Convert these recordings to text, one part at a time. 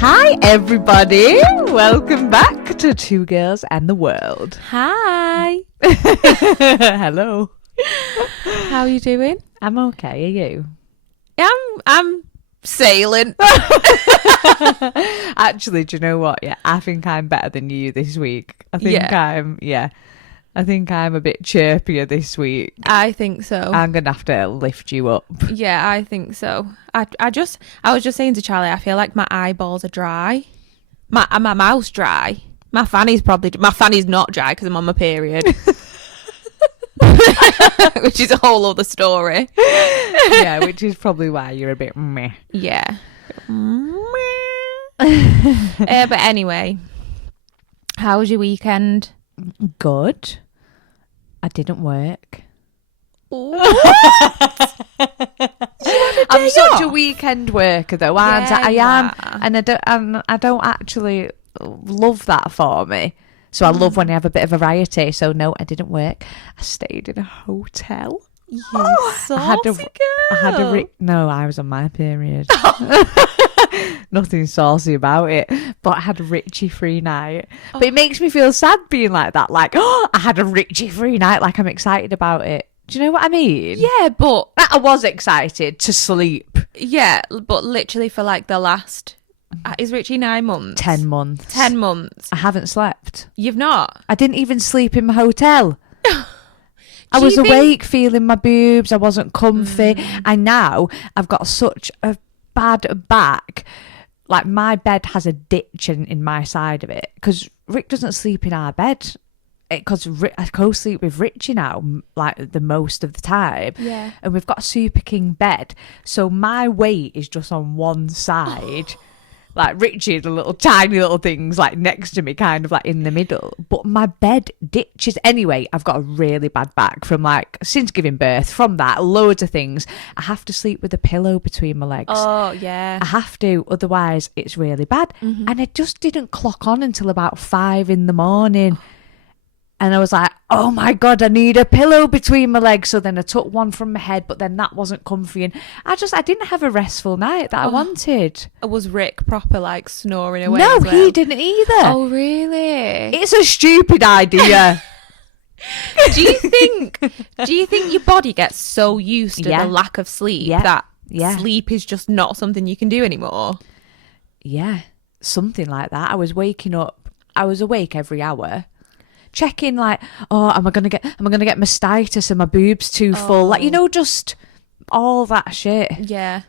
Hi everybody, welcome back to Two Girls and the World. Hi. Hello. How are you doing? I'm okay, are you? I'm sailing. Actually, do you know what? Yeah, I think I'm better than you this week. I think I'm a bit chirpier this week. I think so. I'm gonna have to lift you up. Yeah, I think so. I was just saying to Charlie, I feel like my eyeballs are dry. My mouth's dry. My fanny's not dry because I'm on my period. Which is a whole other story. Yeah, which is probably why you're a bit meh. Yeah. But anyway, how was your weekend? Good. I didn't work. I'm such a weekend worker though, aren't I? I am, and I don't actually love that for me. So I love when you have a bit of variety. So no, I didn't work. I stayed in a hotel. Saucy girl. No, I was on my period. Nothing saucy about it, but I had a Richie free night. But it makes me feel sad being like that. Like, I had a Richie free night. Like, I'm excited about it. Do you know what I mean? Yeah, but I was excited to sleep. Yeah, but literally for like the last, is Richie 9 months? 10 months. 10 months. I haven't slept. You've not? I didn't even sleep in my hotel. I was awake, feeling my boobs. I wasn't comfy. And now I've got such a bad back. Like, my bed has a ditch in my side of it. Because Rick doesn't sleep in our bed. Because I co-sleep with Richie now, like, the most of the time. Yeah. And we've got a super king bed. So my weight is just on one side. Like, Richie, the little tiny little things, like, next to me, kind of, like, in the middle. But my bed ditches. Anyway, I've got a really bad back from, like, since giving birth. From that, loads of things. I have to sleep with a pillow between my legs. Oh, yeah. I have to, otherwise it's really bad. And it just didn't clock on until about 5 a.m. And I was like, oh my God, I need a pillow between my legs. So then I took one from my head, but then that wasn't comfy. And I didn't have a restful night that I wanted. Was Rick proper, like, snoring away? No, as well? he didn't either. Oh, really? It's a stupid idea. Do you think your body gets so used to the lack of sleep that sleep is just not something you can do anymore? Yeah, something like that. I was waking up. I was awake every hour. Checking, like, am I gonna get mastitis and my boobs too full? Like, just all that shit. Yeah.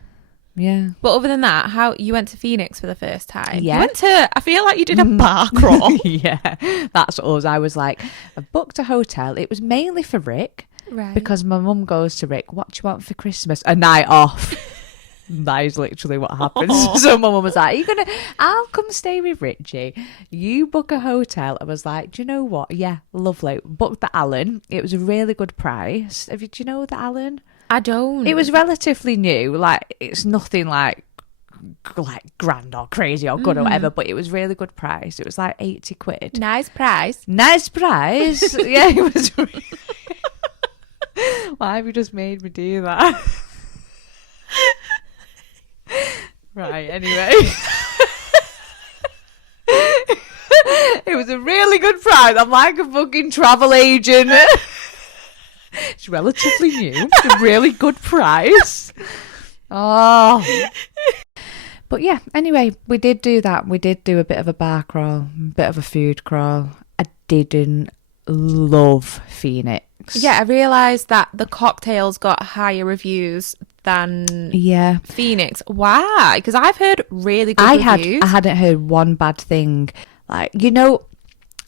But other than that, how you went to Phoenix for the first time? Yeah. You went to, I feel like you did a bar crawl. Yeah, that's us. I was like, I booked a hotel. It was mainly for Rick. Right. Because my mum goes to Rick, what do you want for Christmas? A night off. That is literally what happens. So my mum was like, I'll come stay with Richie. You book a hotel. I was like, do you know what? Yeah, lovely. Booked the Allen. It was a really good price. Do you know the Allen? I don't. It was relatively new. Like, it's nothing like grand or crazy or good or whatever, but it was really good price. It was like 80 quid. Nice price. Yeah, it was really... Why have you just made me do that? Right, anyway. It was a really good price. I'm like a fucking travel agent. It's relatively new. A really good price. Oh. But yeah, anyway, we did do that. We did do a bit of a bar crawl, a bit of a food crawl. I didn't love Phoenix. Yeah, I realised that the cocktails got higher reviews than Phoenix. Why? Because I've heard really good reviews. I hadn't heard one bad thing. Like,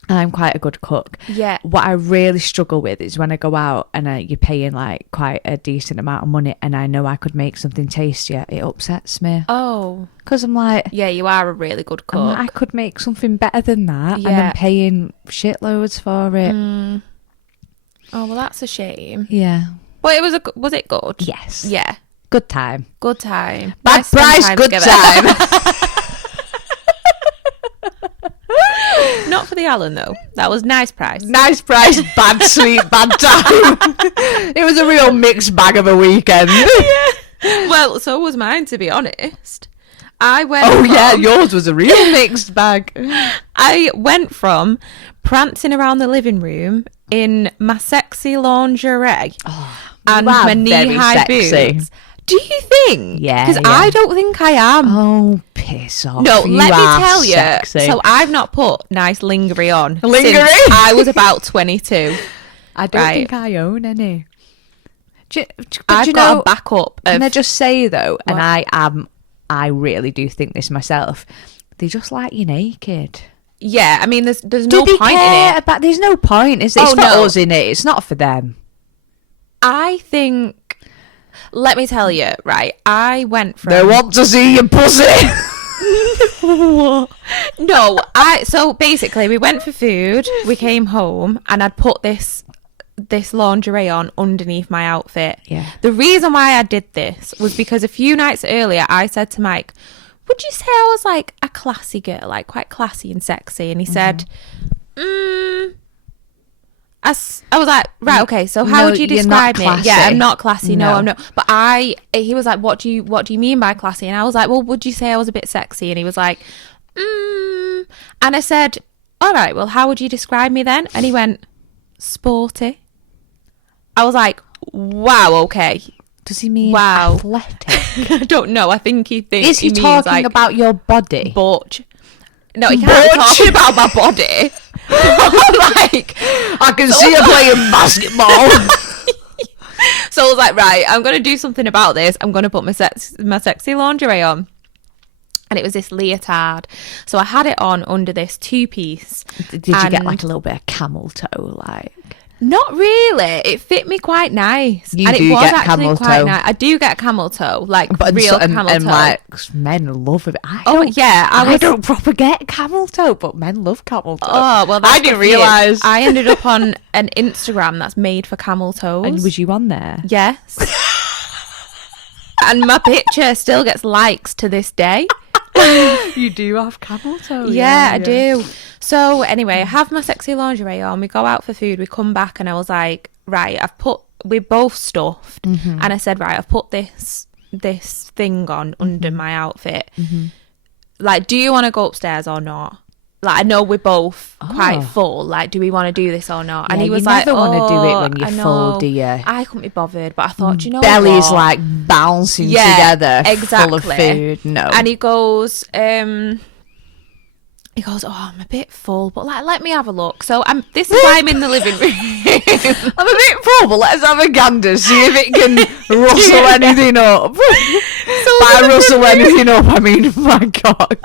I'm quite a good cook. Yeah. What I really struggle with is when I go out and you're paying like quite a decent amount of money and I know I could make something tastier, it upsets me. Oh. Because I'm like... Yeah, you are a really good cook. I could make something better than that and I'm paying shitloads for it. Oh, well, that's a shame. Yeah. But was it good? Yes. Yeah. Good time. Good time. Bad price, good time. Not for the Allen, though. That was nice price. Nice price, bad sleep, bad time. It was a real mixed bag of a weekend. Yeah. Well, so was mine, to be honest. I went. Oh from, yeah, yours was a real mixed bag. I went from prancing around the living room in my sexy lingerie and are my very knee-high sexy. boots. Do you think? Yeah, Because yeah. I don't think I am. Oh, piss off. No, You let me are tell you. sexy. So I've not put nice lingerie on Lingerie? since I was about 22. I don't Right. think I own any. But I've got a backup of... Can I just say though, What? and I really do think this myself. They just like you naked. Yeah, I mean, there's Do no they point care in it. about? There's no point. Is it? It's Oh, for no. us in it. It's not for them. I think... Let me tell you, right, I went from... They want to see your pussy. No, so basically we went for food, we came home and I'd put this lingerie on underneath my outfit. Yeah. The reason why I did this was because a few nights earlier I said to Mike, would you say I was like a classy girl, like quite classy and sexy? And he said, I was like, right, okay, so how No, would you you're not describe me? classy. Yeah, I'm not classy. No, No. I'm not. But he was like, what do you mean by classy? And I was like, well, would you say I was a bit sexy? And he was like, and I said, all right, well, how would you describe me then? And he went, sporty. I was like, wow, okay. Does he mean Wow. athletic? I don't know. I think he thinks Is he means talking like about your body? Butch. No, he can't be Butch? talking about my body. Like, I can see you playing basketball. so I was like, right, I'm going to do something about this. I'm going to put my sexy lingerie on. And it was this leotard. So I had it on under this two-piece. Did you get like a little bit of camel toe, like? Not really. It fit me quite nice. You and do it was get actually camel quite toe. nice. I do get camel toe, like But real camel toe. like men love it. I Oh, don't, yeah, I don't proper get camel toe, but men love camel toe. Oh, well, that's I didn't good for you. realise. I ended up on an Instagram that's made for camel toes. And was you on there? Yes. And my picture still gets likes to this day. You do have camel toe. Yeah, I do. So anyway, I have my sexy lingerie on. We go out for food. We come back and I was like, right, we're both stuffed. And I said, right, I've put this thing on under my outfit. Like, do you want to go upstairs or not? Like, I know we're both quite full. Like, do we want to do this or not? And Yeah, he was you like, never want to do it "Oh, when you're I full, know." do you? I couldn't be bothered, but I thought, do you know Belly's what? like bouncing Yeah, together, full of exactly. food. No. And he goes, oh, I'm a bit full, but like, let me have a look. So this is why I'm in the living room. I'm a bit full, but let's have a gander, see if it can rustle anything up. By rustle anything up, I mean my cock.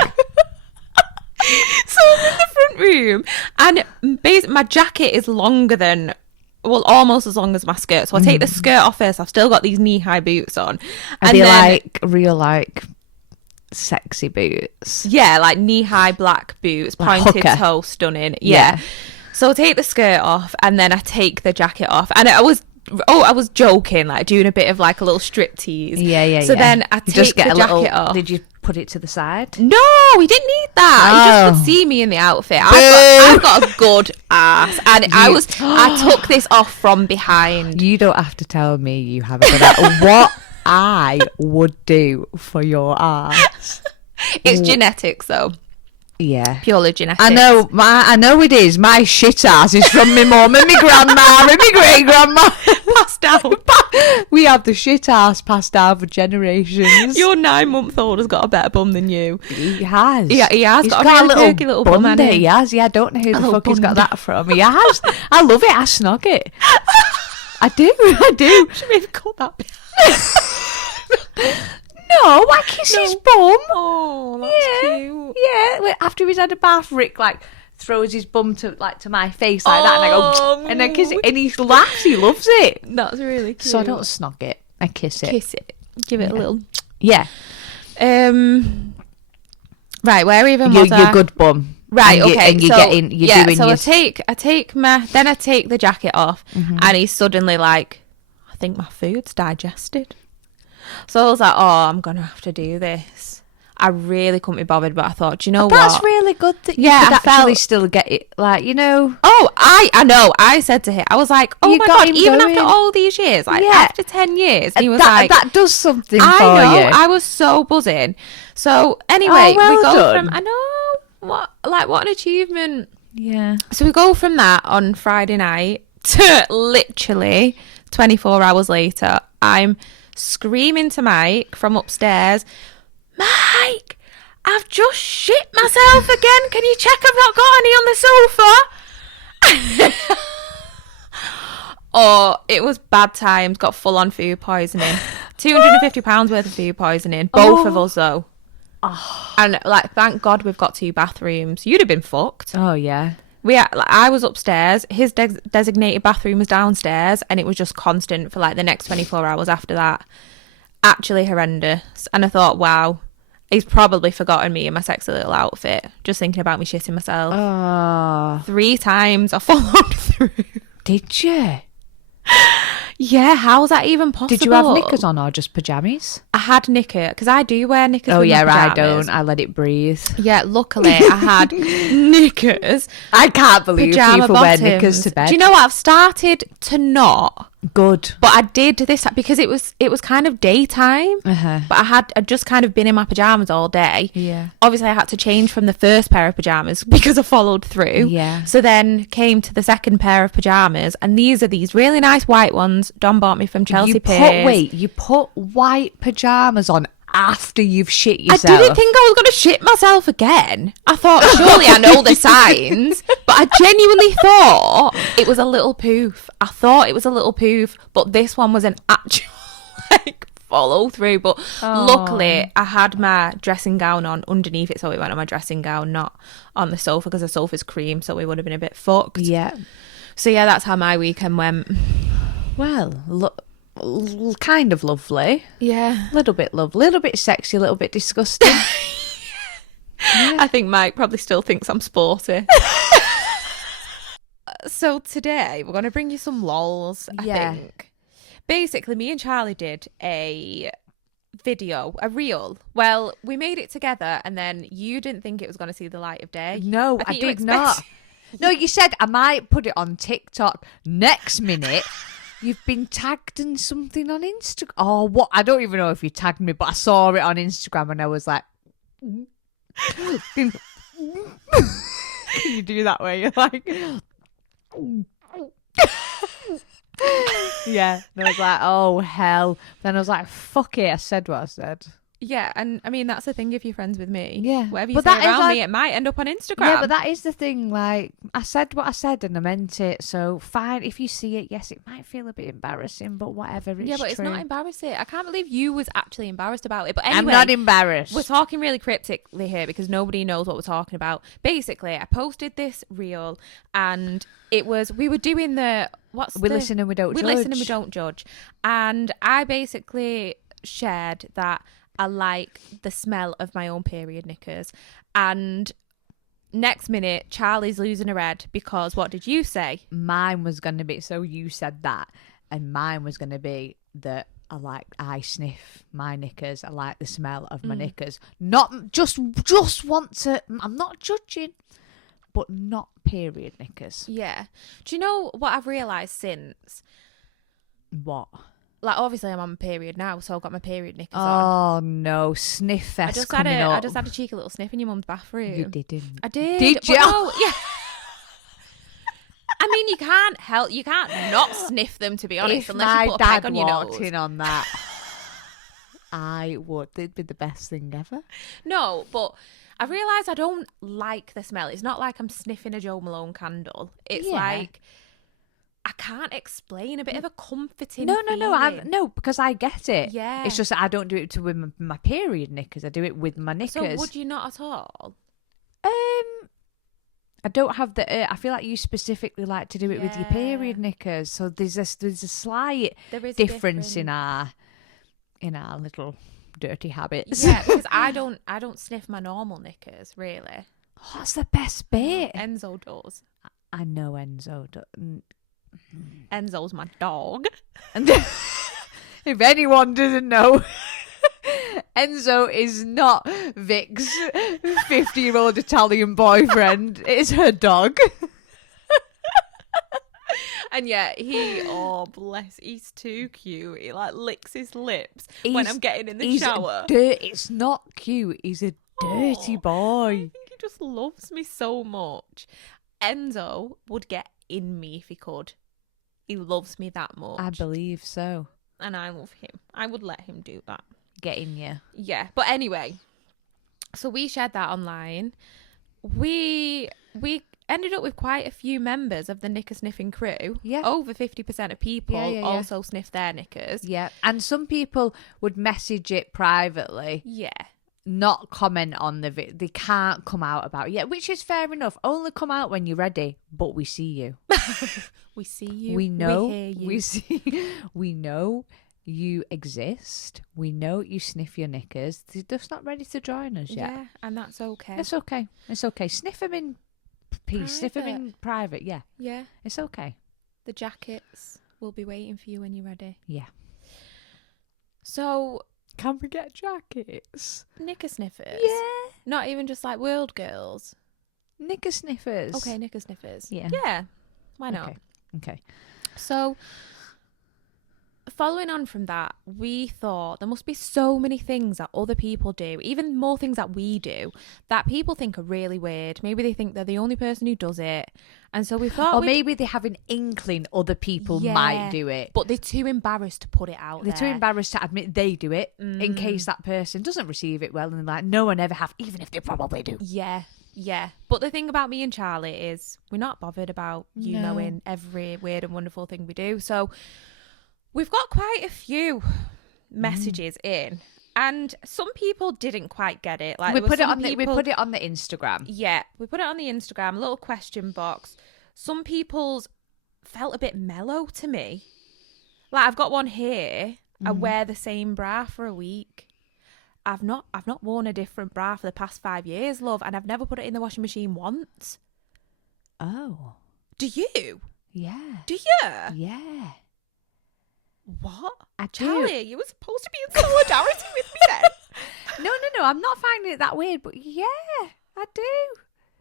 So I'm in the front room, and my jacket is longer than, well, almost as long as my skirt. So I take the skirt off first. I've still got these knee-high boots on. Are they like real, like, sexy boots? Yeah, like knee-high black boots, Like pointed hooker. toe, stunning. Yeah. So I take the skirt off, and then I take the jacket off. And I was joking, like doing a bit of like a little strip tease. Yeah. So then I You take the jacket off. Did you put it to the side? No, we didn't need that. You just Oh. could see me in the outfit. I've got a good ass, and I took this off from behind. You don't have to tell me you have a good ass. What I would do for your ass. It's genetics, though. Yeah. Purely genetics. I know it is. My shit ass is from my mum and my grandma and my great grandma. Passed down. We have the shit ass passed down for generations. Your 9-month-old has got a better bum than you. He has. Yeah, he has He's got a got a really little perky little bum, hasn't bunda. he? He has. Yeah, I don't know who the little fuck he's got bunda. that from. He has. I love it. I snog it. I do. Should maybe cut that bit. No, I kiss his bum. Oh, that's cute. Yeah. Wait, after he's had a bath, Rick like throws his bum to my face like that, and I go and I kiss it, and he laughs. He loves it. That's really cute. So I don't snog it. I kiss it. Kiss it. Give it a little. Yeah. Right, where even was I? Your good bum. Right, And okay. And you're doing so your... I take the jacket off, and he's suddenly like, I think my food's digested. So I was like, oh, I'm gonna have to do this. I really couldn't be bothered, but I thought, do you know what? That's really good that you Yeah, could I actually felt- still get it, like, you know. Oh, I know. I said to him, I was like, oh You my got God, him even going. after all these years, like Yeah. after 10 years, he was that, like, that does something I for know, you. I was so buzzing. So anyway, Oh, well we go done. from, I know, what an achievement. Yeah. So we go from that on Friday night to literally 24 hours later, I'm screaming to Mike from upstairs, Mike, I've just shit myself again. Can you check I've not got any on the sofa? Oh, it was bad times. Got full on food poisoning. £250 worth of food poisoning. Both of us though. Oh. And like, thank God we've got 2 bathrooms. You'd have been fucked. Oh, yeah. I was upstairs. His designated bathroom was downstairs, and it was just constant for like the next 24 hours after that. Actually horrendous. And I thought, wow, he's probably forgotten me in my sexy little outfit, just thinking about me shitting myself. Oh. 3 times I followed through. Did you? Yeah, how was that even possible? Did you have knickers on or just pajamas? I had knicker, because I do wear knickers. Oh, with my yeah, I pyjamas. don't. I let it breathe. Yeah, luckily I had knickers. I can't believe Pajama people bottoms. wear knickers to bed. Do you know what? I've started to not. Good. But I did this because it was kind of daytime. Uh-huh. But I'd just kind of been in my pajamas all day. Yeah. Obviously, I had to change from the first pair of pajamas because I followed through. Yeah. So then came to the second pair of pajamas, and these are these really nice white ones Don bought me from Chelsea Piers. You put white pajamas on after you've shit I yourself. didn't think I was going to shit myself again. I thought, surely I know the signs. But I genuinely thought it was a little poof. I thought it was a little poof. But this one was an actual, like, follow through. But luckily, I had my dressing gown on underneath it. So it went on my dressing gown, not on the sofa, because the sofa's cream. So we would have been a bit fucked. Yeah. So yeah, that's how my weekend went. Well, kind of lovely. Yeah. Little bit lovely. Little bit sexy. A little bit disgusting. I think Mike probably still thinks I'm sporty. So today we're going to bring you some lols, I think. Basically, me and Charlie did a video, a reel. Well, we made it together, and then you didn't think it was going to see the light of day. No, I think you did not. No, you said I might put it on TikTok. Next minute, you've been tagged in something on Instagram. Oh, what? I don't even know if you tagged me, but I saw it on Instagram and I was like... Can you do that way? You're like... Yeah. And I was like, oh, hell. Then I was like, fuck it. I said what I said. Yeah, and I mean, that's the thing if you're friends with me. Yeah. Whatever you But say that is around like- me, it might end up on Instagram. Yeah, but that is the thing. Like, I said what I said and I meant it. So, fine. If you see it, yes, it might feel a bit embarrassing, but whatever. It's yeah, but it's true. not embarrassing. I can't believe you was actually embarrassed about it. But I'm anyway, not embarrassed. we're talking really cryptically here because nobody knows what we're talking about. Basically, I posted this reel, and it was, we were doing the, We listen and we don't we judge. listen and we don't judge. And I basically shared that I like the smell of my own period knickers. And next minute, Charlie's losing her head because what did you say? Mine was going to be, so you said that, and mine was going to be that I sniff my knickers. I like the smell of my knickers. Not just want to, I'm not judging, but not period knickers. Yeah. Do you know what I've realised since? What? Like, obviously, I'm on my period now, so I've got my period knickers on. Oh no, sniff fest I coming up. just had a cheeky little sniff in your mum's bathroom. You didn't. I did. Did but you? no, yeah. I mean, you can't not sniff them, to be honest, If unless my you put a peg dad on your walked nose. in on that, I would. It'd be the best thing ever. No, but I realised I don't like the smell. It's not like I'm sniffing a Joe Malone candle. It's Yeah. like, I can't explain, a bit of a comforting No, feeling. no, because I get it. Yeah. It's just that I don't do it with my period knickers. I do it with my So knickers. would you not at all? I don't have the. I feel like you specifically like to do it with your Yeah. period knickers. So there's a slight There is a difference in our little dirty habits. Yeah, because I don't sniff my normal knickers, really. Oh, that's the best bit. Enzo does. I know Enzo. Enzo's my dog. And if anyone doesn't know, Enzo is not Vic's 50-year-old Italian boyfriend. It's her dog. And yet oh bless, he's too cute. He like licks his lips when I'm getting in the shower. It's not cute. He's a dirty boy. I think he just loves me so much. Enzo would get in me if he could. He loves me that much. I believe so. And I love him. I would let him do that. Get in you. Yeah. But anyway, so we shared that online. We ended up with quite a few members of the Knicker sniffing crew. Yeah. Over 50% of people also sniff their knickers. Yeah. And some people would message it privately. Yeah. Not comment on the video. They can't come out about it yet, which is fair enough. Only come out when you're ready. But we see you. We see you. We know. We hear you. We see. We know you exist. We know you sniff your knickers. They're just not ready to join us yet. Yeah, and that's okay. It's okay. It's okay. Sniff them in peace. Sniff them in private. Yeah. Yeah. It's okay. The jackets will be waiting for you when you're ready. Yeah. So, can we get jackets? Knicker sniffers? Yeah. Not even just like world girls? Knicker sniffers. Okay, knicker sniffers. Yeah. Yeah. Why not? Okay. So, following on from that, we thought there must be so many things that other people do, even more things that we do, that people think are really weird. Maybe they think they're the only person who does it. And so we thought... Or maybe they have an inkling other people might do it. But they're too embarrassed to put it out there. They're too embarrassed to admit they do it in case that person doesn't receive it well and they're like, no, I never have, even if they probably do. Yeah. Yeah. But the thing about me and Charlie is we're not bothered about you knowing every weird and wonderful thing we do. So... we've got quite a few messages in, and some people didn't quite get it. Like we put it on the Instagram. Yeah, we put it on the Instagram, a little question box. Some people's felt a bit mellow to me. Like I've got one here. I wear the same bra for a week. I've not worn a different bra for the past 5 years, love, and I've never put it in the washing machine once. Oh. Do you? Yeah. Do you? Yeah. What? I Charlie, do. you were supposed to be in solidarity with me then. No. I'm not finding it that weird, but yeah, I do.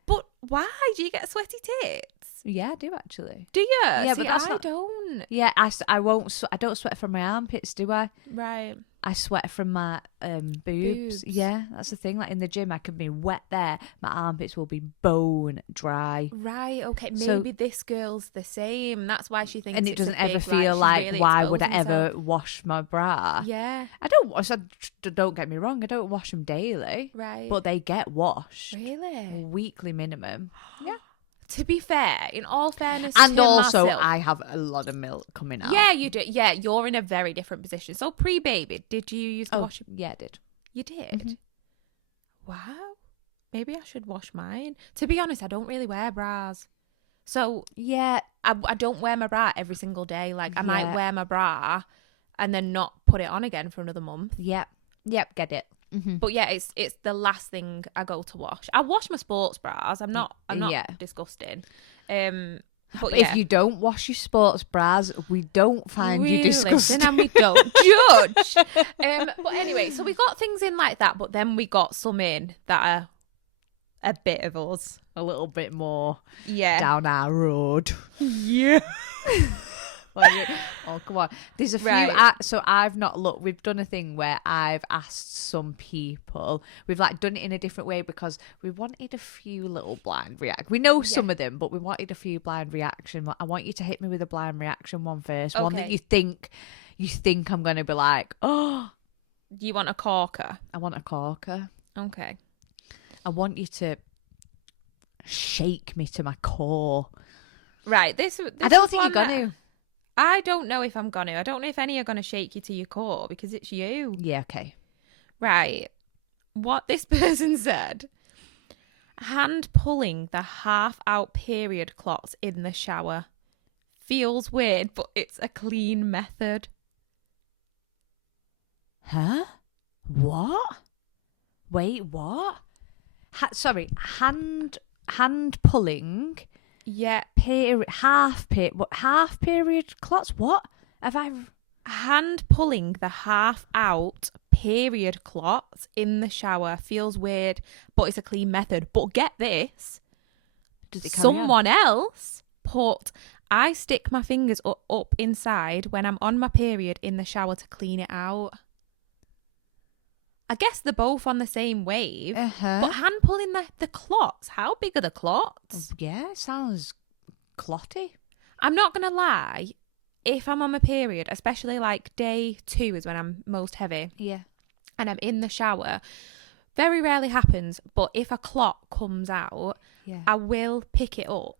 But why? Do you get sweaty tits? Yeah, I do actually. Do you? Yeah, see, but that's I not... don't. Yeah, I won't. I don't sweat from my armpits, do I? Right. I sweat from my boobs. Yeah, that's the thing. Like in the gym, I can be wet there. My armpits will be bone dry. Right. Okay. Maybe this girl's the same. That's why she thinks. And it it's doesn't a ever big, feel like really why would I exposing ever herself. wash my bra? Yeah. I don't wash. Don't get me wrong. I don't wash them daily. Right. But they get washed. Really? Weekly minimum. Yeah. To be fair, in all fairness, And to also, myself, I have a lot of milk coming out. Yeah, you do. Yeah, you're in a very different position. So pre-baby, did you use the wash? Yeah, I did. You did? Wow. Maybe I should wash mine. To be honest, I don't really wear bras. So, yeah, I don't wear my bra every single day. Like, I might wear my bra and then not put it on again for another month. Yep, get it. Mm-hmm. But yeah, it's the last thing I go to wash. I wash my sports bras. I'm not disgusting. But if you don't wash your sports bras, we don't find you disgusting. And we don't judge. But anyway, so we got things in like that, but then we got some in that are a bit of us. A little bit more down our road. Yeah. Oh, come on. There's a few. So I've not looked. We've done a thing where I've asked some people. We've like done it in a different way because we wanted a few little blind react. We know some of them, but we wanted a few blind reaction. I want you to hit me with a blind reaction one first. Okay. One that you think I'm going to be like, oh. You want a corker? I want a corker. Okay. I want you to shake me to my core. Right. This I don't think you're going to. I don't know if I'm gonna. I don't know if any are gonna shake you to your core because it's you. Yeah, okay. Right. What this person said. Hand pulling the half out period clots in the shower. Feels weird, but it's a clean method. Huh? What? Wait, what? Hand pulling... Yeah. Half period clots? What? Have I... Hand pulling the half out period clots in the shower feels weird, but it's a clean method. But get this, Does it carry on? someone else put, I stick my fingers up inside when I'm on my period in the shower to clean it out. I guess they're both on the same wave, but hand pulling the clots, how big are the clots? Yeah, sounds clotty. I'm not going to lie, if I'm on my period, especially like day 2 is when I'm most heavy, Yeah. and I'm in the shower, very rarely happens, but if a clot comes out, Yeah. I will pick it up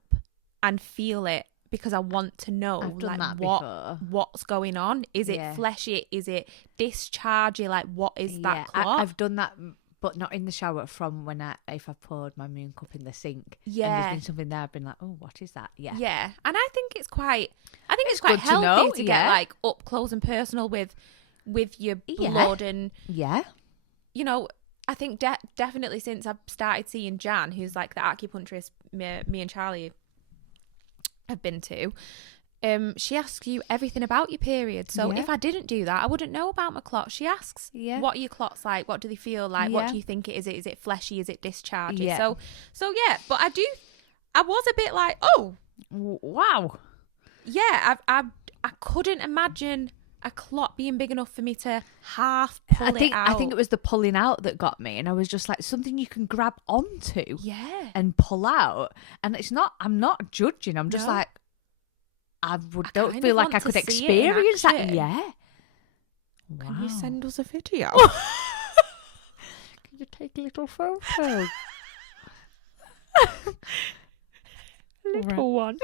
and feel it because I want to know I've done like that before. what's going on. Is it Yeah. fleshy? Is it dischargey? Like what is that clot? I've done that, but not in the shower. From when if I poured my moon cup in the sink, and Yeah. there's been something there, I've been like, oh, what is that? Yeah, Yeah, and I think it's quite It's quite good to healthy know, to yeah. get like up close and personal with your blood, and yeah. you know, I think definitely since I've started seeing Jan, who's like the acupuncturist me and Charlie have been to, she asks you everything about your period. So Yeah. if I didn't do that, I wouldn't know about my clots. She asks, Yeah. what are your clots like? What do they feel like? What Yeah. do you think it is? Is it fleshy? Is it dischargey? Yeah. So yeah, but I was a bit like, oh, Wow. yeah, I couldn't imagine a clot being big enough for me to half pull it out. I think it was the pulling out that got me, and I was just like, something you can grab onto Yeah. and pull out. And it's not. I'm not judging. I'm just No. like, don't kind feel of like I want to could see it in experience that. action. Yeah. Can you send us a video? Can you take a little photo? Little one,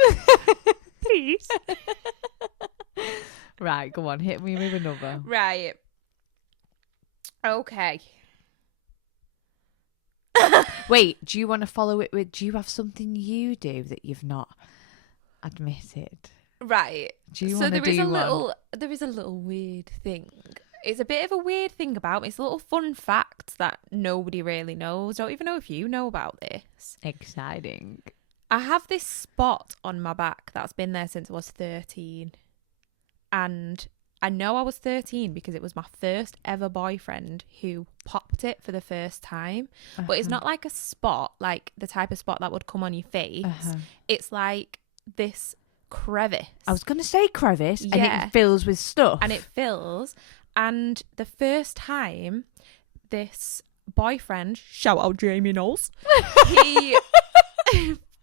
please. Right, go on, hit me with another. Right. Okay. Wait, do you want to follow it with? Do you have something you do that you've not admitted? Right. Do you So want to there is do a one? there is a little weird thing. It's a bit of a weird thing about me. It's a little fun fact that nobody really knows. Don't even know if you know about this. Exciting. I have this spot on my back that's been there since I was 13. And I know I was 13 because it was my first ever boyfriend who popped it for the first time. But it's not like a spot, like the type of spot that would come on your face. It's like this crevice. I was going to say crevice, and Yeah. it fills with stuff. And it fills. And the first time this boyfriend, shout out Jamie Knowles, he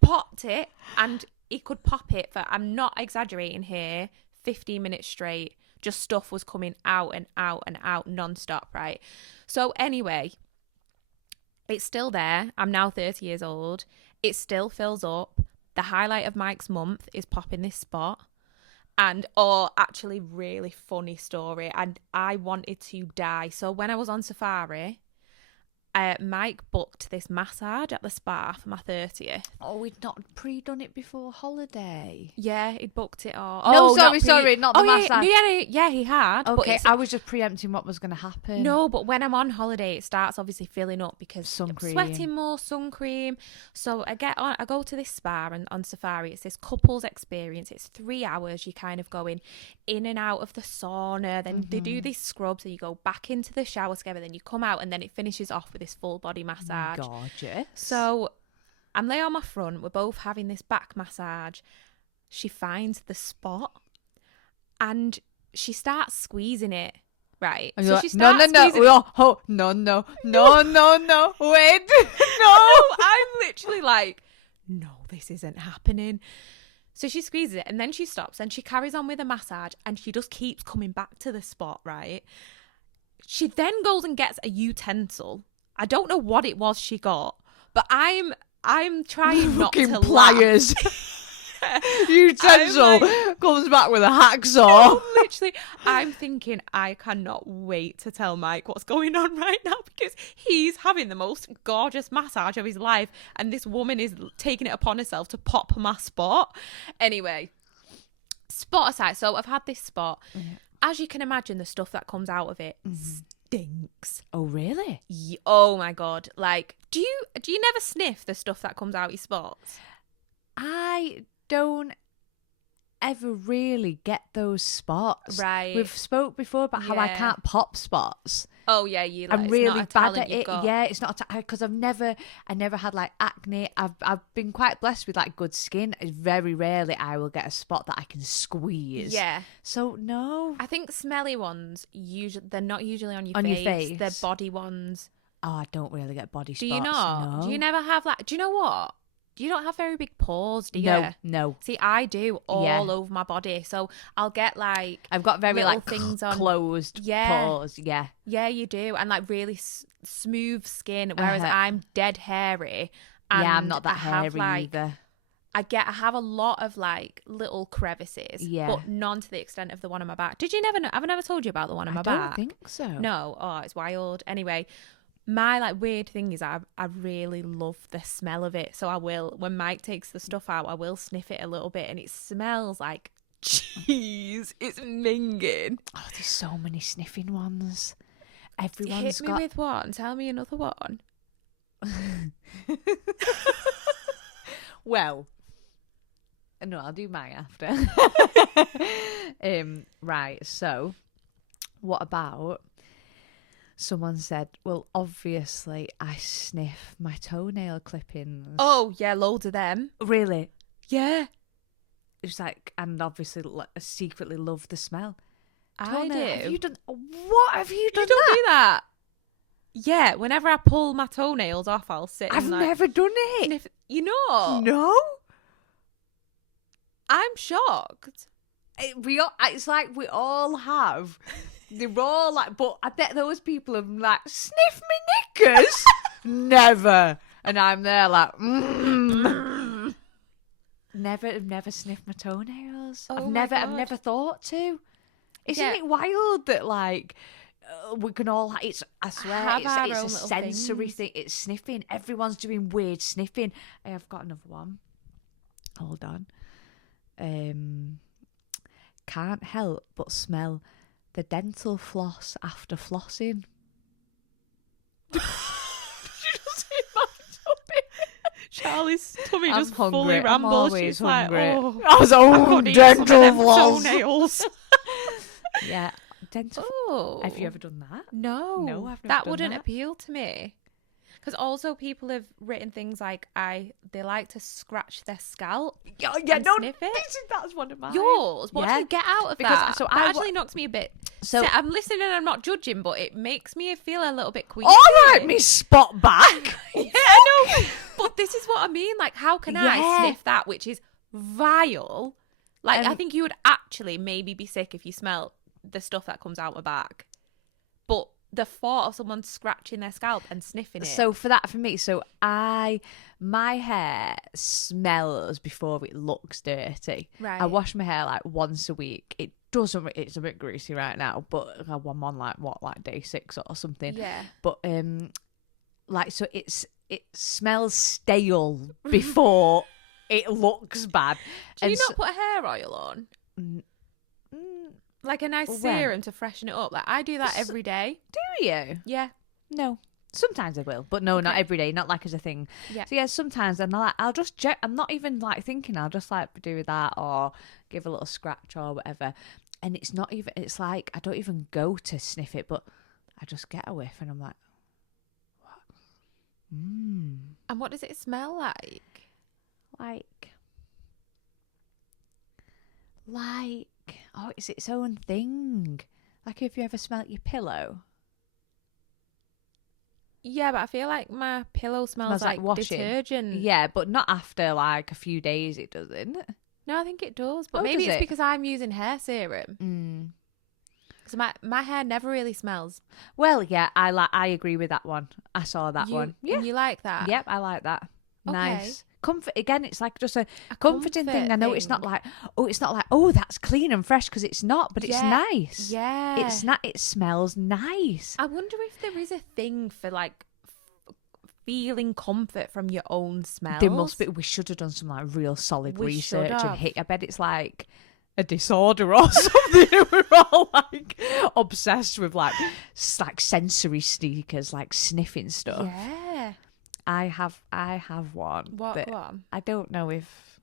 popped it, and he could pop it for, I'm not exaggerating here, 15 minutes straight. Just stuff was coming out and out and out non-stop, right? So anyway, it's still there. I'm now 30 years old. It still fills up. The highlight of Mike's month is popping this spot. And, actually really funny story. And I wanted to die. So when I was on safari, Mike booked this massage at the spa for my 30th. Oh, we'd not pre-done it before holiday. Yeah, he'd booked it all. No, sorry, not the massage. Yeah, he had. But Okay, it's- I was just preempting what was going to happen. No, but when I'm on holiday, it starts obviously filling up because Sun I'm cream. sweating more, sun cream. So I go to this spa and on safari. It's this couples experience. It's 3 hours. You're kind of going in and out of the sauna. Then they do these scrubs, and you go back into the shower together. Then you come out, and then it finishes off with this full body massage. Gorgeous. So I'm laying on my front. We're both having this back massage. She finds the spot, and she starts squeezing it. Right. And So you're she like, no, starts no, squeezing it. no, wait, no. I'm literally like, no, this isn't happening. So she squeezes it, and then she stops, and she carries on with the massage, and she just keeps coming back to the spot, right? She then goes and gets a utensil. I don't know what it was she got, but I'm trying not to Fucking pliers. laugh. Utensil I'm comes back with a hacksaw. Literally, I'm thinking I cannot wait to tell Mike what's going on right now, because he's having the most gorgeous massage of his life, and this woman is taking it upon herself to pop my spot. Anyway, spot aside, so I've had this spot. As you can imagine, the stuff that comes out of it stinks. Oh, really? Oh my god! Like, do you never sniff the stuff that comes out your spots? I don't ever really get those spots. Right. We've spoke before about how I Yeah. can't pop spots. Oh yeah, you. Like, I'm it's really not a bad talent at you've it. got. Yeah, it's not because I never had like acne. I've been quite blessed with like good skin. It's very rarely I will get a spot that I can squeeze. Yeah. So no. I think smelly ones they're not usually on your On your face. face. They're body ones. Oh, I don't really get body spots. Do you not? No. Do you never have like? Do you know what? You don't have very big pores, do you? No. See, I do all over my body. So I'll get like I've got very little like things on closed pores. Yeah. Yeah, you do, and like really smooth skin. Whereas Uh-huh. I'm dead hairy. And Yeah, I'm not that I have, hairy like, either. I have a lot of like little crevices, Yeah. but none to the extent of the one on my back. Did you never know? Have I never told you about the one on my I back? don't think so. No. Oh, it's wild. Anyway, my like weird thing is I really love the smell of it. So I will, when Mike takes the stuff out, I will sniff it a little bit, and it smells like cheese. It's minging. Oh, there's so many sniffing ones. Everyone's Hit me got. with one. Tell me another one. Well, no, I'll do mine after. Right. So, what about? Someone said, well, obviously, I sniff my toenail clippings. Oh yeah, loads of them. Really? Yeah, It's like, and obviously, secretly love the smell. I do. Have you done? What have you done? You don't do that. Yeah, whenever I pull my toenails off, I'll sit. I've and, like, never done it. sniff. You know, No. I'm shocked. It's like we all have. They're all like, but I bet those people have like sniff me knickers. Never. And I'm there like, never sniffed my toenails. Oh I've my never God. thought to. Isn't Yeah. it wild that like we can all? It's I swear Have our it's own a little sensory things. thing. It's sniffing. Everyone's doing weird sniffing. I've got another one. Hold on. Can't help but smell the dental floss after flossing. Charlie's tummy I'm just hungry. fully I'm rambles. always She's hungry. like, oh, I was I could eat some of them toenails. Yeah, dental. Oh, Have you ever done that? No, No, I've never that done wouldn't that. appeal to me. Because also people have written things like they like to scratch their scalp. Yeah, And sniff it? That's one of mine. Yours? What do Yeah. you get out of Because- that? so that I wa- actually knocks me a bit. So- So I'm listening and I'm not judging, but it makes me feel a little bit queasy. All right, me spot back. Yeah, I know. But this is what I mean. Like, how can I Yeah. sniff that, which is vile? Like, I Um, think you would actually maybe be sick if you smell the stuff that comes out my back. But the thought of someone scratching their scalp and sniffing it. So for me, my hair smells before it looks dirty. Right. I wash my hair like once a week. It doesn't. It's a bit greasy right now, but I'm on like day 6 or something. Yeah. But like so it smells stale before it looks bad. Do you And not put hair oil on? Like a nice When? serum to freshen it up. Like I do that every day. do you? Yeah. No. Sometimes I will, but no, not Okay. every day. Not like as a thing. Yeah. So yeah, sometimes I'll just check. I'm not even like thinking. I'll just like do that or give a little scratch or whatever. And it's not even. It's like I don't even go to sniff it, but I just get a whiff and I'm like, what? And what does it smell like? Like oh, it's its own thing. Like if you ever smelt your pillow. Yeah, but I feel like my pillow smells like washing. detergent. Yeah, but not after like a few days. It doesn't. No, I think it does. But Oh, maybe does it's it? because I'm using hair serum. Because my hair never really smells. Well, yeah, I agree with that one. I saw that one. Yeah. And you like that? Yep, I like that. Okay. Nice. Comfort again, it's like just a comforting comfort thing. I know it's not thing. like oh that's clean and fresh because it's not, but it's Yeah. nice. Yeah. It's not. It smells nice. I wonder if there is a thing for like feeling comfort from your own smells. There must be. We should have done some like real solid We research should and have. hit. I bet it's like a disorder or something. We're all like obsessed with like sensory sneakers, like sniffing stuff. Yeah. I have one. What that one? I don't know if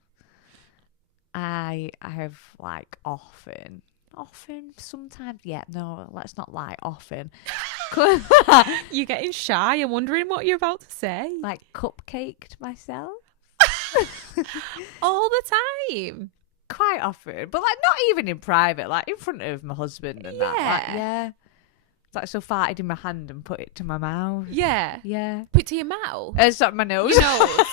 I have like often. often, sometimes. Yeah, no, let's not lie. Often, You're getting shy. I'm wondering what you're about to say. like cupcaked myself All the time. quite often, but like not even in private, like in front of my husband and that. Like, yeah. It's like so farted in my hand and put it to my mouth. Yeah. Yeah. Put it to your mouth. It's not my nose. Your nose.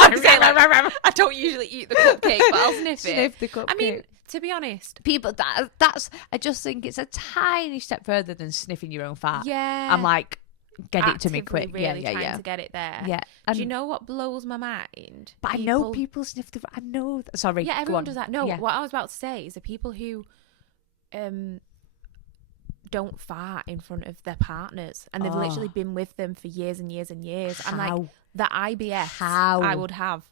I don't usually eat the cupcake, but I'll sniff it. Sniff the cupcake. I mean, to be honest, people, that's. I just think it's a tiny step further than sniffing your own fart. yeah. I'm like, get it to me actively quick. Really Yeah, trying to get it there. yeah. Do you know what blows my mind? But I know people sniff the. I know. Sorry. Yeah, go everyone on. does that. No, Yeah. what I was about to say is the people who, don't fart in front of their partners, and they've literally been with them for years and years and years. I'm like, How? the IBS How? I would have.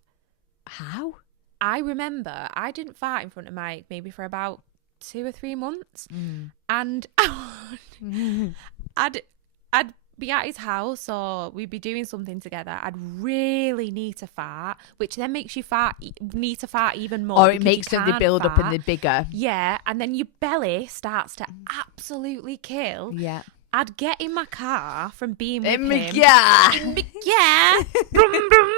How? I remember I didn't fart in front of Mike maybe for about 2 or 3 months, and I'd be at his house or we'd be doing something together. I'd really need to fart, which then makes you need to fart even more. Or it makes them they build up and they're bigger. Yeah, and then your belly starts to absolutely kill. Yeah. I'd get in my car from being with him. Yeah. Yeah. Brum, brum.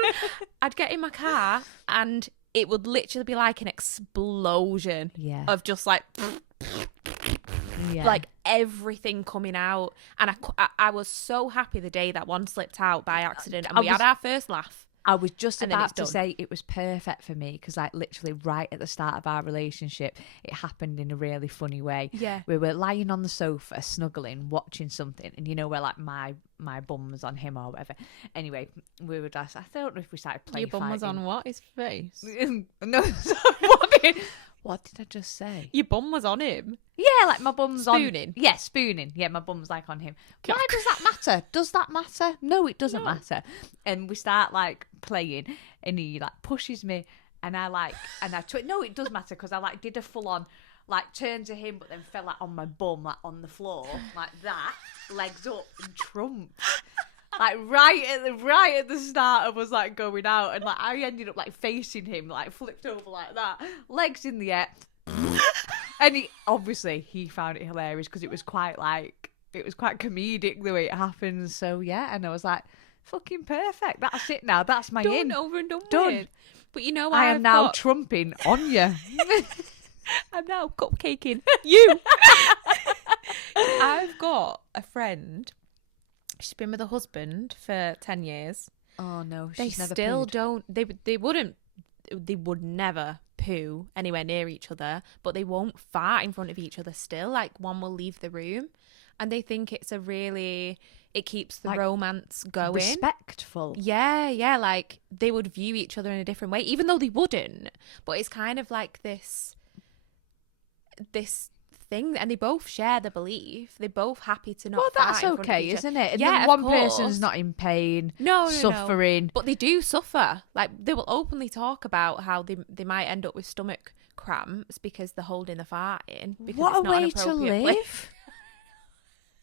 I'd get in my car and it would literally be like an explosion Yeah. of just like Yeah. like everything coming out. And I was so happy the day that one slipped out by accident and we had our first laugh. I was just And then about it's to done. say it was perfect for me because, like, literally right at the start of our relationship, it happened in a really funny way. Yeah. We were lying on the sofa, snuggling, watching something, and where like my bum was on him or whatever. Anyway, we were just, I don't know if we started playing. Your bum was fighting. on what? His face? No, what did I just say? Your bum was on him. Yeah, like my bum's Spooning? on. Yeah, spooning. Yeah, my bum's like on him. Why does that matter? Does that matter? No, it doesn't matter. And we start like playing, and he like pushes me, and I no, it does matter because I like did a full on like turn to him, but then fell like on my bum, like on the floor, like that, legs up and trumped. Like right at the start of us like going out, and like I ended up like facing him, like flipped over like that, legs in the air. And he found it hilarious because it was quite comedic the way it happens. So yeah, and I was like, fucking perfect. That's it now. That's my in. Over and done. Done. With. But you know, I am now trumping on you. I'm now cupcaking you. I've got a friend. She's been with a husband for 10 years. Oh no, They she's never still pooed. don't. They would never poo anywhere near each other, but they won't fart in front of each other still. Like one will leave the room, and they think it keeps the Like, romance going. Respectful. Yeah, like they would view each other in a different way, even though they wouldn't. But it's kind of like this thing, and they both share the belief. They're both happy to not. Well, fart that's in front of okay, each other. isn't it? And Yeah, then of one course. person's not in pain, No, suffering. but they do suffer. Like they will openly talk about how they might end up with stomach cramps because they're holding the fart in. Because What it's a not an way to appropriate live! place.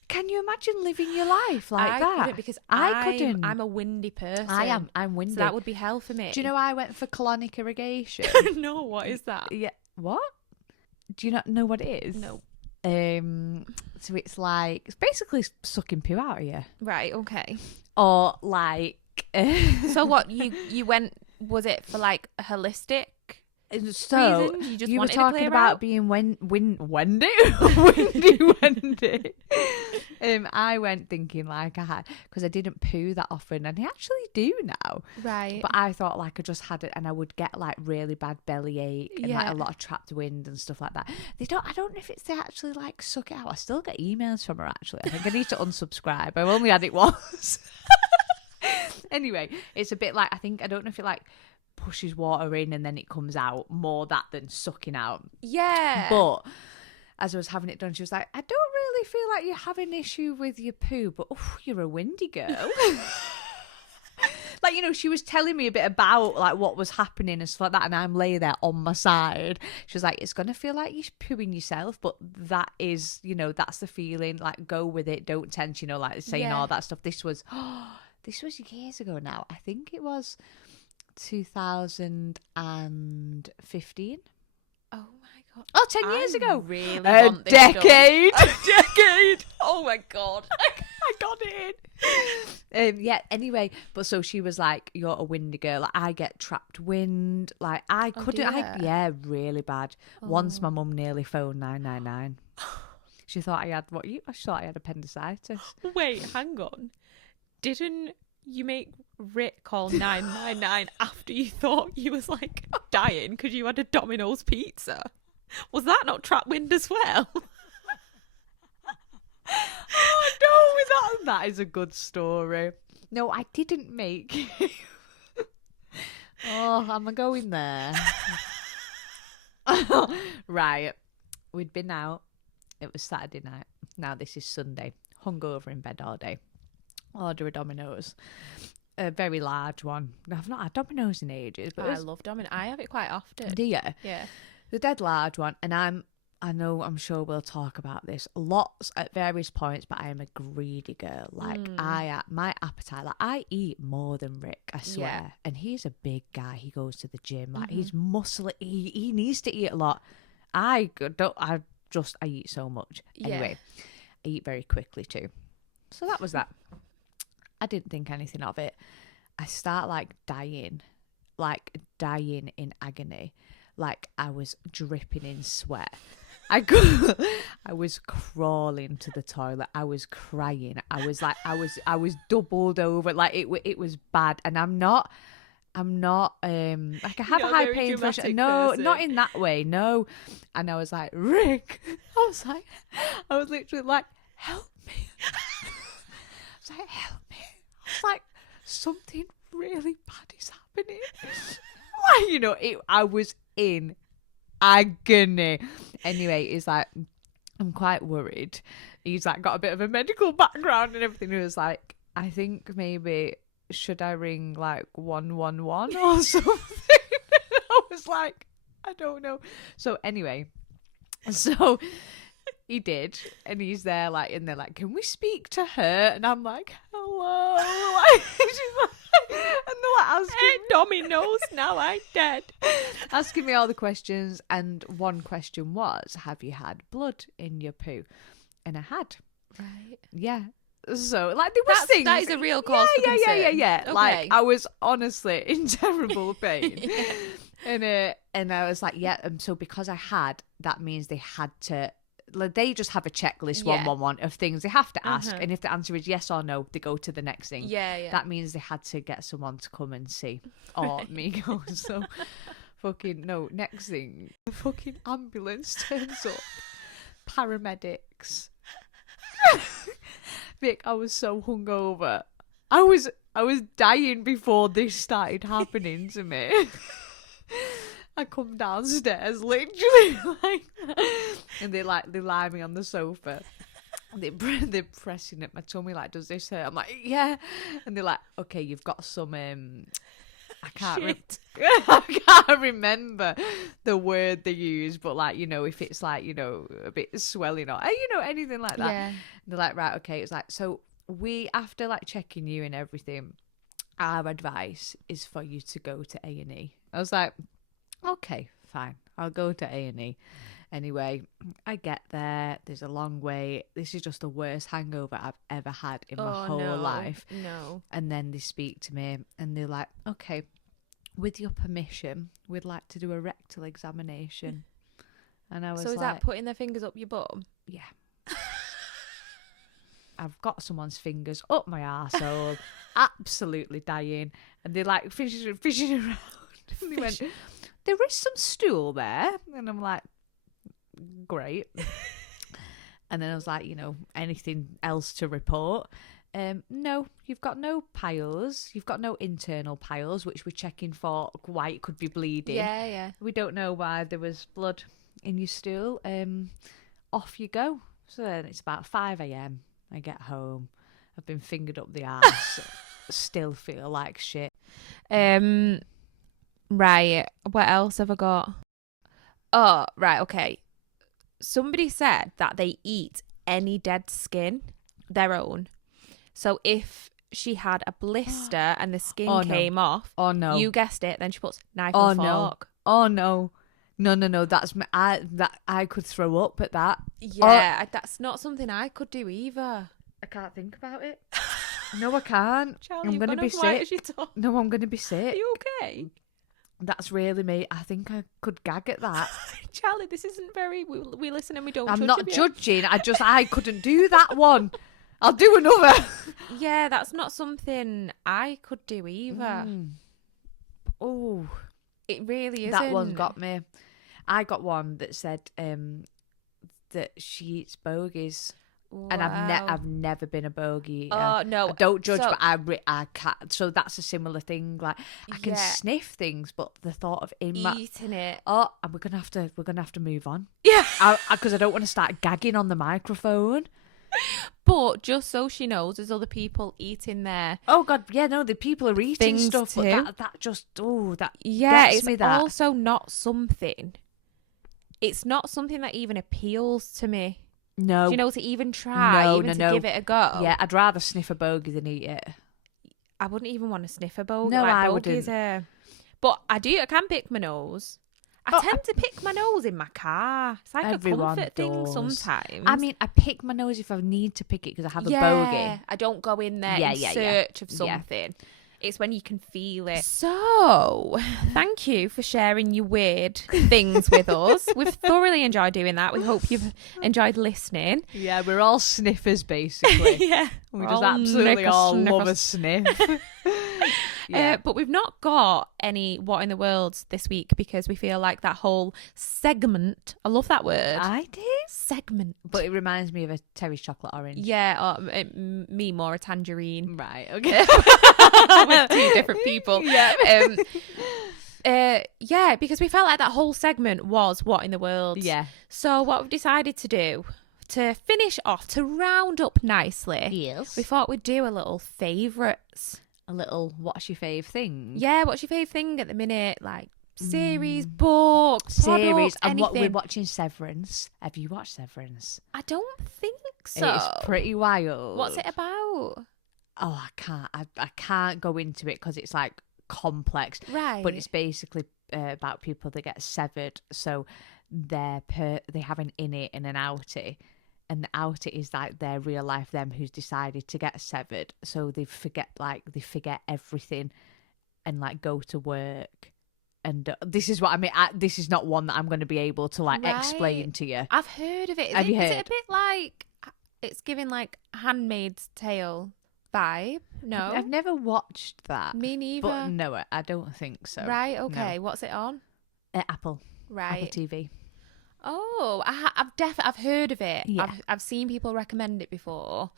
Can you imagine living your life like I that? couldn't because I couldn't. I'm a windy person. I am. I'm windy. So that would be hell for me. Do you know I went for colonic irrigation? No, what is that? Yeah. What? Do you not know what it is? No. So it's basically sucking poo out of you, Right. Okay. or like. So what you went? Was it for like a holistic? So reasons? You just were wanted to talking clear about out? being windy. Wendy. I went thinking like I had, because I didn't poo that often, and I actually do now. Right. But I thought like I just had it, and I would get like really bad bellyache and like Yeah. a lot of trapped wind and stuff like that. I don't know if it's they actually like suck it out. I still get emails from her actually. I think I need to unsubscribe. I've only had it once. Anyway, it's a bit like, I don't know if it like pushes water in and then it comes out, more that than sucking out. Yeah. But as I was having it done, she was like, I don't really feel like you have an issue with your poo, but you're a windy girl. Like, she was telling me a bit about like what was happening and stuff like that, and I'm laying there on my side. She was like, it's gonna feel like you're pooing yourself, but that is, that's the feeling. Like, go with it, don't tense. Like saying all that stuff. This was years ago now. I think it was 2015. Oh my God. Oh, 10 years ago. Really A want this done. decade. A decade. Oh my God. I got it in. Yeah, anyway, but so she was like, you're a windy girl. Like, I get trapped wind. Like, I couldn't. dear. Really bad. Once my mum nearly phoned 999. She thought I had she thought I had appendicitis. Wait, hang on. Didn't you make Rick call 999 after you thought you was like dying because you had a Domino's pizza? Was that not trap wind as well? Oh no, that is a good story. No, I didn't make. Oh, am I going there? Right, we'd been out. It was Saturday night. Now this is Sunday. Hungover in bed all day. Order a Domino's. A very large one. I've not had Domino's in ages. But I love Domino's. I have it quite often. Do you? Yeah. The dead large one. And I'm sure we'll talk about this lots at various points, but I am a greedy girl. Like my appetite, like I eat more than Rick, I swear. Yeah. And he's a big guy. He goes to the gym. Like he's muscly. He needs to eat a lot. I eat so much. Yeah. Anyway, I eat very quickly too. So that was that. I didn't think anything of it. I start dying in agony. Like I was dripping in sweat. I was crawling to the toilet. I was crying. I was doubled over. Like it was bad. And I'm not like I have a high pain threshold. No, person. Not in that way. No. And I was like, Rick. I was literally like, help me. I was like, help me. I was like, something really bad is happening. I was in agony. Anyway, he's like, I'm quite worried. He's like got a bit of a medical background and everything. He was like, I think maybe should I ring 111 or something? I was like, I don't know. So anyway, he did, and he's there and they're like, can we speak to her? And I'm like, hello. And they're asking Domino's, now I'm dead. Asking me all the questions, and one question was, have you had blood in your poo? And I had. Right. Yeah. So there was things. That is a real cause for concern. Yeah. Okay. I was honestly in terrible pain. And I was like, yeah. So because I had, that means they had to. They just have a checklist 111 of things they have to ask, and if the answer is yes or no, they go to the next thing. Yeah. That means they had to get someone to come and see, or me go. So, next thing, the fucking ambulance turns up, paramedics. Vic, I was so hungover. I was dying before this started happening to me. I come downstairs literally and they lie me on the sofa. They're pressing at my tummy does this hurt? I'm like, yeah. And they're like, okay, you've got some I can't remember the word they use, but if it's a bit swelling or anything like that. Yeah. And they're like, right, okay. It's like, so we, after checking you and everything, our advice is for you to go to A&E. I was like, okay, fine. I'll go to A&E. Anyway, I get there. There's a long wait. This is just the worst hangover I've ever had in my whole life. No. And then they speak to me and they're like, okay, with your permission, we'd like to do a rectal examination. And I was so is that putting their fingers up your bum? Yeah. I've got someone's fingers up my arsehole, absolutely dying. And they're fishing around. And they went, there is some stool there. And I'm like, great. And then I was like, anything else to report? No, you've got no piles. You've got no internal piles, which we're checking for why it could be bleeding. Yeah. We don't know why there was blood in your stool. Off you go. So then it's about 5 a.m. I get home. I've been fingered up the arse. Still feel like shit. Right. What else have I got? Oh, right. Okay. Somebody said that they eat any dead skin, their own. So if she had a blister and the skin came off, oh no, you guessed it, then she puts knife and fork. Oh no, No. I could throw up at that. Yeah, that's not something I could do either. I can't think about it. No, I can't. Charlie, I'm gonna be sick. No, I'm gonna be sick. Are you okay? That's really me. I think I could gag at that. Charlie, this isn't very. We listen and we don't. I'm judge not you. judging. I couldn't do that one. I'll do another. Yeah, that's not something I could do either. Oh, it really isn't. That one got me. I got one that said that she eats bogies. Wow. And I've never been a bogey eater. Oh no! I don't judge, but I can't. So that's a similar thing. Like I can sniff things, but the thought of eating it. Oh, and we're gonna have to move on. Yeah, because I don't want to start gagging on the microphone. But just so she knows, there's other people eating there. Oh God, yeah, no, the people are eating things stuff. too. But that just gets me. It's that also not something. It's not something that even appeals to me. No. Do you know, to even try, to give it a go? Yeah, I'd rather sniff a bogey than eat it. I wouldn't even want to sniff a bogey. No, like, I bogies wouldn't. But I can pick my nose. I tend to pick my nose in my car. It's like Everyone a comfort thing does. sometimes. I mean, I pick my nose if I need to pick it because I have a bogey. I don't go in there in search of something. It's when you can feel it. So, thank you for sharing your weird things with us. We've thoroughly enjoyed doing that. We hope you've enjoyed listening. Yeah, we're all sniffers, basically. Yeah. We just absolutely all love a sniff. But we've not got any What in the Worlds this week because we feel like that whole segment, I love that word. I do. Segment. But it reminds me of a Terry's chocolate orange. Yeah, me more a tangerine. Right, okay. With two different people. Yeah. Yeah, because we felt like that whole segment was What in the World. Yeah. So what we've decided to do, to finish off, to round up nicely, Yes. we thought we'd do a little favourites. A little, what's your fave thing? Yeah, what's your fave thing at the minute? Like series, books, products, and anything. what we're watching Severance. Have you watched Severance? I don't think so. It's pretty wild. What's it about? Oh, I can't go into it because it's like complex. Right. But it's basically about people that get severed. So they have an innie and an outie. And the outie is like their real life them who's decided to get severed. So they forget everything and like go to work. And this is what I mean. This is not one that I'm going to be able to like explain to you. I've heard of it. Have you heard? Is it a bit like, it's giving like Handmaid's Tale vibe? No. I've never watched that. Me neither. But no, I don't think so. Right, okay. No. What's it on? Apple. Right. Apple TV. Oh, I've heard of it. Yeah. I've seen people recommend it before.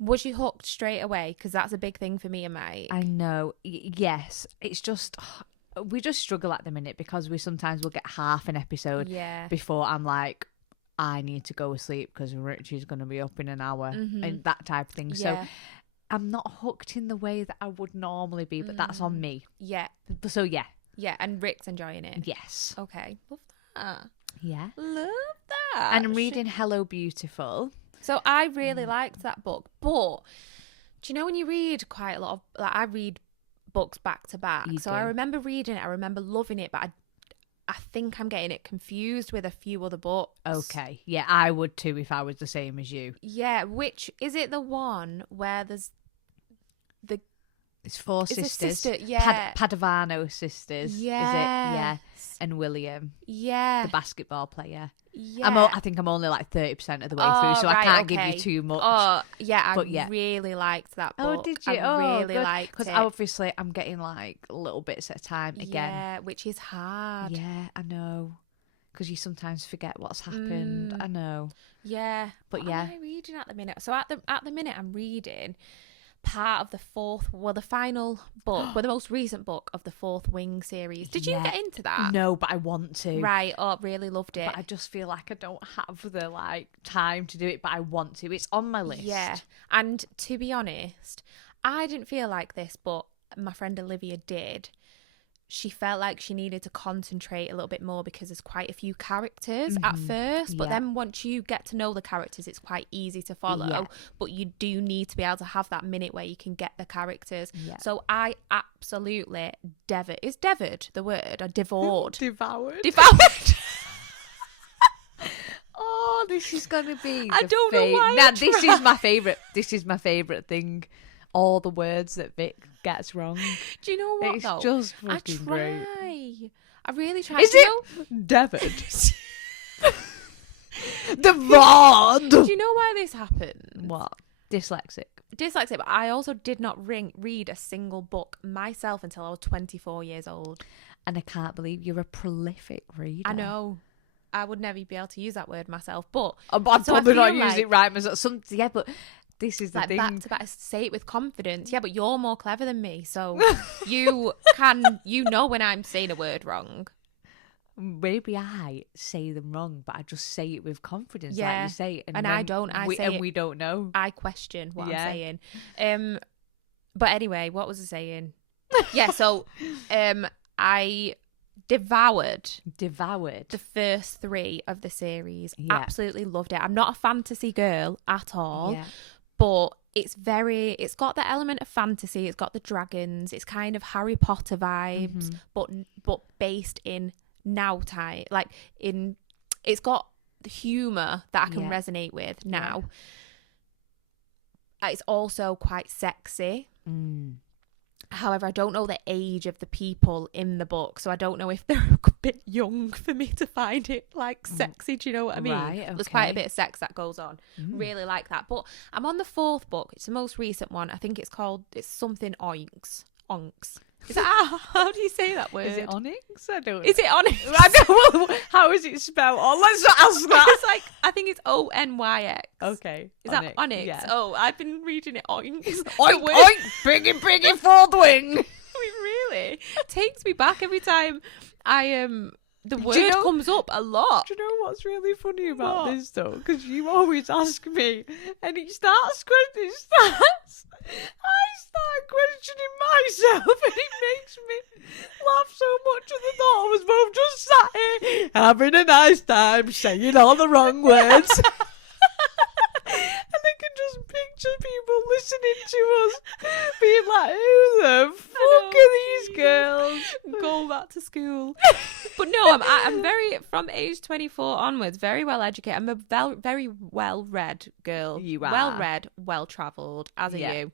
Was you hooked straight away? Because that's a big thing for me and Mike. I know. Yes. It's just, we just struggle at the minute because we sometimes will get half an episode before I'm like, I need to go to sleep because Richie's going to be up in an hour and that type of thing. So I'm not hooked in the way that I would normally be, but that's on me. Yeah. So yeah. Yeah, and Rick's enjoying it. Yes. Okay. Love that. Yeah. Love that. And I'm reading Hello Beautiful. So I really liked that book. But do you know when you read quite a lot of, like, I read books back to back. You so do. I remember reading it. I remember loving it, but I think I'm getting it confused with a few other books. Okay. Yeah, I would too if I was the same as you. Yeah, which, is it the one where there's the... It's four It's a sisters. sister, yeah. Padovano sisters. Is it? Yeah. And William. Yeah. The basketball player. Yeah. I think I'm only like 30% of the way through, so I can't give you too much. Oh, yeah, But really liked that book. Oh, did you? I really good. liked it. Because obviously I'm getting like little bits at a time again. Yeah, which is hard. Yeah, I know. Because you sometimes forget what's happened. I know. Yeah. But what am I reading at the minute? So at the minute I'm reading part of the final book, the most recent book of the Fourth Wing series. Did you get into that? No, but I want to. Right. Oh, really loved it. But I just feel like I don't have the like time to do it, but I want to. It's on my list. Yeah. And to be honest, I didn't feel like this, but my friend Olivia did. she felt like she needed to concentrate a little bit more because there's quite a few characters at first, but then once you get to know the characters, it's quite easy to follow, but you do need to be able to have that minute where you can get the characters. So I absolutely is devoured the word? Or devoured? Devoured. Oh, this is gonna be. I don't know why. Now, this is my favorite. This is my favorite thing. All the words that Vic gets wrong. Do you know what? It's though? just fucking I try. great. I really try. Is it Devon? Devon. Do you know why this happened? What? Dyslexic. But I also did not read a single book myself until I was 24 years old. And I can't believe you're a prolific reader. I know. I would never be able to use that word myself, but I'm probably not using it right myself. Yeah, but this is the like thing. back to back, say it with confidence. Yeah, but you're more clever than me, so you know when I'm saying a word wrong. Maybe I say them wrong, but I just say it with confidence, like you say. And I don't. We don't know. I question what I'm saying. But anyway, what was I saying? Yeah, so I devoured the first 3 of the series. Absolutely loved it. I'm not a fantasy girl at all, but it's got the element of fantasy. It's got the dragons. It's kind of Harry Potter vibes, but based in now time. Like it's got the humor that I can resonate with now. It's also quite sexy. However, I don't know the age of the people in the book, so I don't know if they're a bit young for me to find it like sexy. Do you know what I mean? Right, okay. There's quite a bit of sex that goes on. Really like that. But I'm on the 4th book. It's the most recent one. I think it's something Oinks. Is that how do you say that word? Is it onyx? I don't know. Is it onyx? I don't know. How is it spelled? Oh, let's not ask that. It's like, I think it's Onyx. Okay. Is that onyx? Yeah. Oh, I've been reading it oinks. Oink, oink, biggie, fourth wing. Really? It takes me back every time the word comes up a lot. Do you know what's really funny about this though? Because you always ask me, and I start questioning myself, and it makes me laugh so much at the thought I was both just sat here having a nice time saying all the wrong words. And I can just picture people listening to us being like, who the fuck are these girls? Go back to school. But no, I'm very, from age 24 onwards, very well educated. I'm a very well-read girl. You are. Well-read, well-travelled, as are you.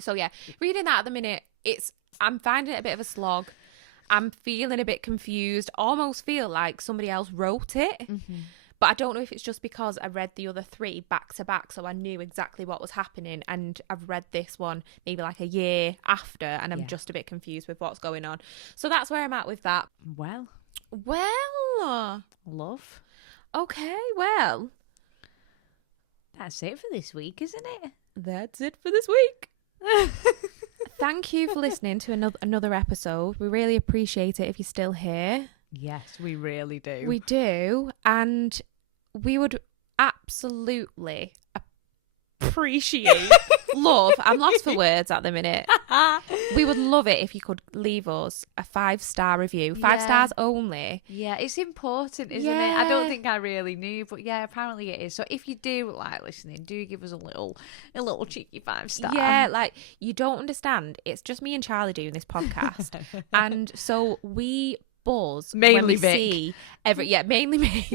So yeah, reading that at the minute, I'm finding it a bit of a slog. I'm feeling a bit confused, almost feel like somebody else wrote it. But I don't know if it's just because I read the other 3 back to back, so I knew exactly what was happening, and I've read this one maybe like a year after, and I'm just a bit confused with what's going on. So that's where I'm at with that. Well, love. Okay, well, that's it for this week, isn't it? That's it for this week. Thank you for listening to another episode. We really appreciate it if you're still here. Yes, we really do. We do, and we would absolutely appreciate love. I'm lost for words at the minute. We would love it if you could leave us a 5-star review. 5 stars only. Yeah, it's important, isn't it? I don't think I really knew, but yeah, apparently it is. So if you do like listening, do give us a little cheeky 5-star. Yeah, like, you don't understand. It's just me and Charlie doing this podcast, and so we buzz mainly when we Vic. See mainly me.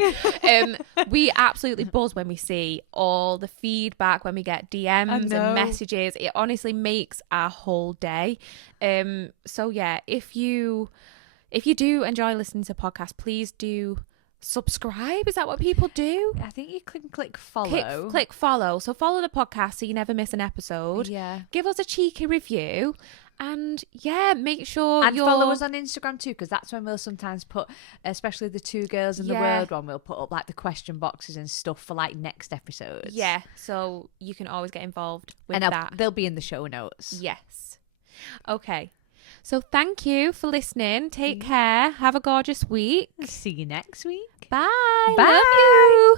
We absolutely buzz when we see all the feedback, when we get DMs and messages. It honestly makes our whole day. So yeah, if you do enjoy listening to podcasts, please do subscribe. Is that what people do? I think you can click follow. Click follow. So follow the podcast so you never miss an episode. Yeah. Give us a cheeky review. And yeah, make sure and follow us on Instagram too, because that's when we'll sometimes put, especially the 2 girls in the word one, we'll put up like the question boxes and stuff for like next episodes. Yeah, so you can always get involved with that. They'll be in the show notes. Yes. Okay. So thank you for listening. Take care. Have a gorgeous week. See you next week. Bye. Bye. Love you.